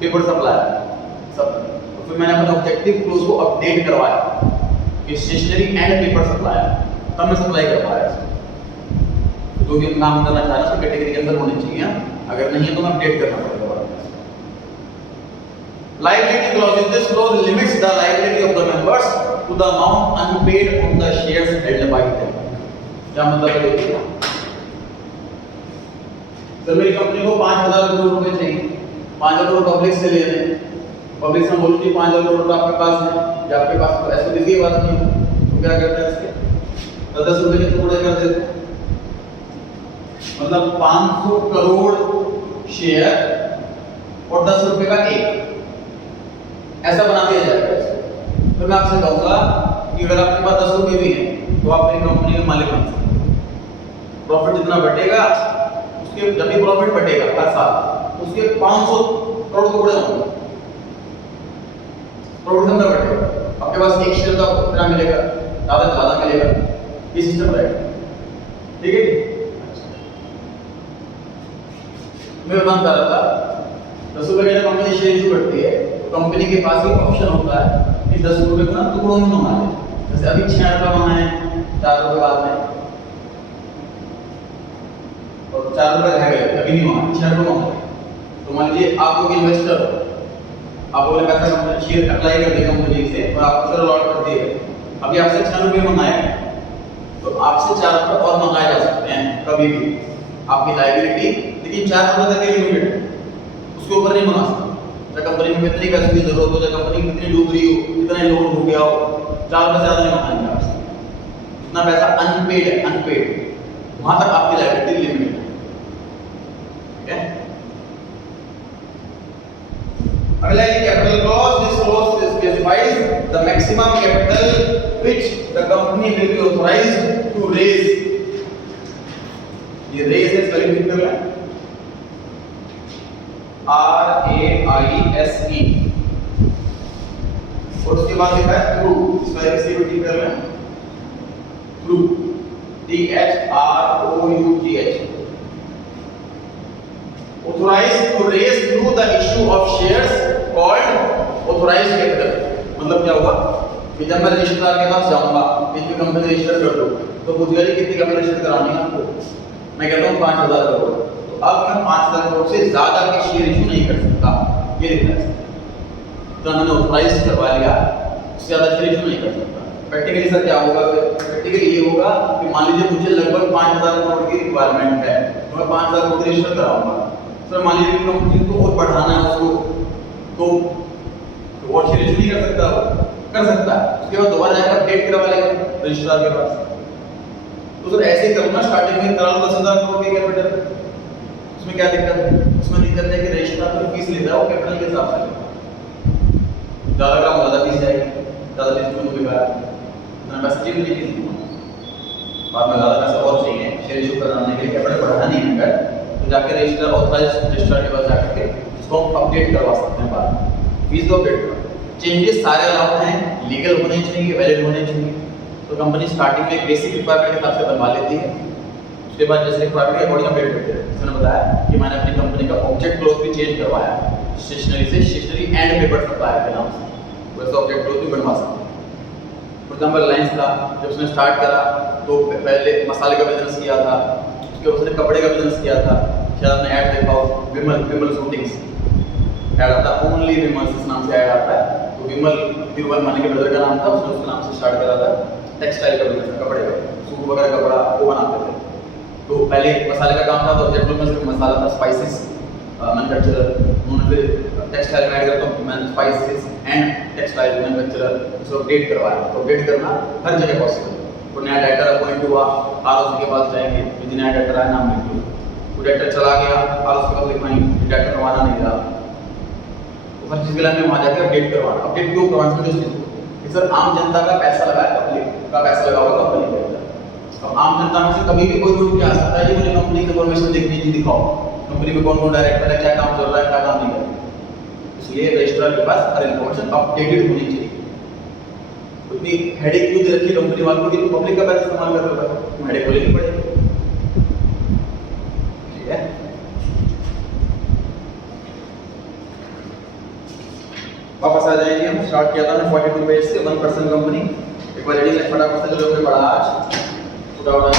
पेपर सप्लायर सब। तो फिर मैंने अपने ऑब्जेक्टिव क्लोज को अपडेट करवाया कि स्टेशनरी एंड पेपर सप्लायर, तब मैं सप्लाई कर पाया। जो भी काम करना चाह रहा है उसकी कैटेगरी के अंदर होनी चाहिए, अगर नहीं है तो मैं अपडेट करना पड़ेगा। Liability clause, this clause limits the liability of the members to the amount unpaid on the shares held by them। क्या मतलब है? देखिए, सर मेरी कंपनी को 5,000 करोड़ रुपए चाहिए, 5,000 करोड़ पब्लिक से ले रहे हैं, पब्लिक से बोलूँ कि 5,000 करोड़ रुपए आपके पास है या आपके पास तो ऐसे किसी बात नहीं है, तो क्या करते हैं इसके 10 रुपए के टुकड़े कर देते हैं, मतलब 500 करोड़ शेयर और 10 रुपए का एक, ऐसा बना दिया जाएगा इसको। तो मैं आपसे कहूंगा कि अगर आपके पास 10 रुपए भी हैं तो आप अपनी कंपनी के मालिक बन सकते हैं। प्रॉफिट जितना बढ़ेगा उसके, जब भी प्रॉफिट बढ़ेगा हर साल, उसके 500 करोड़ टुकड़े होंगे, प्रॉफिट कितना बढ़ेगा, आपके पास एक शेयर का कितना मिलेगा, ज्यादा से ज्यादा मिलेगा, ये सिस्टम रहेगा। ठीक है, मैं बता रहा था 10 रुपए की कंपनी शेयर इशू करती है तो कंपनी के पास एक ऑप्शन होता है कि 10 रुपए को ना टुकड़ों में मंगा ले। जैसे अभी 6 रुपए मंगाए, 4 रुपए बाद में, और 4 रुपए रह गए, अभी नहीं मंगाए, 6 रुपए मंगाए। तो मान लीजिए आप लोग इन्वेस्टर हो, आप लोगों ने कैसा कंपनी शेयर अप्लाई कर दिया कंपनी से और आपको शेयर अलॉट कर दिए, अभी आपसे 6 रुपए मंगाए तो आपसे 4 रुपए और मंगाए जा सकते हैं कभी भी, आपकी लायबिलिटी, लेकिन 4 रुपए तक ही लिमिटेड, उसके ऊपर नहीं मंगा सकते। चाहे कंपनी में कितनी पैसे की जरूरत हो, चाहे कंपनी कितनी डूब रही हो, कितना लोन हो गया हो, 4 रुपए से ज्यादा नहीं मंगाएंगे आपसे। इतना पैसा अनपेड है, अनपेड, वहां तक आपकी लायबिलिटी लिमिटेड है। ठीक है, अगला है capital clause. This clause specifies the maximum capital which the company will be authorised to raise. ये रेज है, स्पेलिंग लिख कर लें, RAISE, और उसके बाद लिखा है थ्रू, स्पेलिंग से भी ठीक कर लें, through, THROUGH, authorized to raise through the issue of shares called authorized capital। मतलब क्या हुआ कि जब मैं रजिस्ट्रार के पास जाऊंगा, इनकी कंपनी रजिस्टर कर दूं, तो पूछेगा कि कितनी कंपनी रजिस्टर करानी है आपको, मैं कहता हूं 5,000 करोड़, तो अब मैं 5,000 करोड़ से ज्यादा के शेयर इशू नहीं कर सकता, ये लिखना है। तो मैंने ऑथराइज करवा लिया, उससे ज्यादा शेयर इशू नहीं कर सकता। प्रैक्टिकली सर क्या होगा, फिर प्रैक्टिकली ये होगा कि मान लीजिए मुझे लगभग 5,000 करोड़ की रिक्वायरमेंट है, तो मैं 5,000 करोड़ रजिस्टर कराऊंगा। सर मान लीजिए कंपनी को और बढ़ाना है उसको, तो और शेयर इशू नहीं कर सकता, वो कर सकता है, उसके बाद दोबारा जाकर अपडेट करवा लेगा रजिस्ट्रार के पास। तो सर ऐसे ही करूँ ना, स्टार्टिंग में करा लो 10,000 करोड़ की कैपिटल, उसमें क्या दिक्कत है? उसमें दिक्कत है कि रजिस्ट्रार तो फीस लेता है वो कैपिटल के हिसाब से, ज्यादा ग्राम ज्यादा फीस जाएगी, ज्यादा फीस क्यों देगा, इतना पैसा चाहिए नहीं, फीस दूंगा, बाद में ज्यादा पैसा और चाहिए शेयर इशू कराने के लिए, कैपिटल बढ़ानी है अगर, तो जाके रजिस्ट्रार ऑथराइज रजिस्ट्रार के पास जाकर के इसको अपडेट करवा सकते हैं बाद में, फीस तो अपडेट करवा। चेंजेस सारे अलाउड हैं, लीगल होने चाहिए, वैलिड होने चाहिए। तो कंपनी स्टार्टिंग में बेसिक रिक्वायरमेंट के हिसाब से बनवा लेती है, उसके बाद जैसे रिक्वायरमेंट के अकॉर्डिंग अपडेट करते हैं। मैंने बताया कि मैंने अपनी कंपनी का ऑब्जेक्ट क्लोज भी चेंज करवाया, स्टेशनरी से स्टेशनरी एंड पेपर सप्लायर के नाम से, वैसे ऑब्जेक्ट क्लोज भी बनवा सकते हैं। फॉर एग्जाम्पल लाइंस था, जब उसने स्टार्ट करा तो पहले मसाले का बिजनेस किया था, उसके बाद उसने कपड़े का बिजनेस किया था, शायद आपने ऐड देखा हो, विमल शूटिंग्स ऐड आता, ओनली विमल इस नाम से ऐड आता है। तो विमल तिरुवन माने के ब्रदर का नाम था, उसने उसके नाम से स्टार्ट करा था, टेक्सटाइल का बिजनेस, कपड़े का, सूट वगैरह कपड़ा वो बनाते थे। तो पहले मसाले का काम था, तो ऑब्जेक्ट में मसाला था, स्पाइसेस मैन्युफैक्चरर, उन्होंने फिर टेक्सटाइल में ऐड करता हूँ मैं स्पाइसेस एंड टेक्सटाइल मैन्युफैक्चरर, इसको अपडेट करवाया। तो अपडेट करना हर जगह पॉसिबल है। तो नया डायरेक्टर अपॉइंट हुआ, ROC के पास जाएंगे, जो नया डायरेक्टर आया नाम लिख लो, वो डायरेक्टर चला गया, ROC के पास लिखवाएंगे, डायरेक्टर करवाना नहीं था, तो हर चीज़ के लिए हमें वहाँ जाकर अपडेट करवाना। अपडेट क्यों करवाना, समझो इस चीज़ को कि सर आम जनता का पैसा लगा है, पब्लिक का पैसा लगा हुआ कंपनी के अंदर। अब आम जनता में से कभी भी कोई भी आ सकता है कि मुझे कंपनी की इन्फॉर्मेशन देखनी थी, दिखाओ कंपनी में कौन कौन डायरेक्टर है, क्या काम चल रहा है, क्या काम नहीं कर रहा है। इसलिए रजिस्ट्रार के पास हर इन्फॉर्मेशन अपडेटेड होनी चाहिए। उतनी हेडेक क्यों दे रखी कंपनी वालों को कि पब्लिक का पैसा इस्तेमाल कर रहा है, हेडेक को लेनी पड़ेगी। ठीक है, वापस आ जाएंगे। हम स्टार्ट किया था हमने 42 पेज से 1% कंपनी। एक बार रेडी फटाफट से चलो पढ़ा आज छोटा बड़ा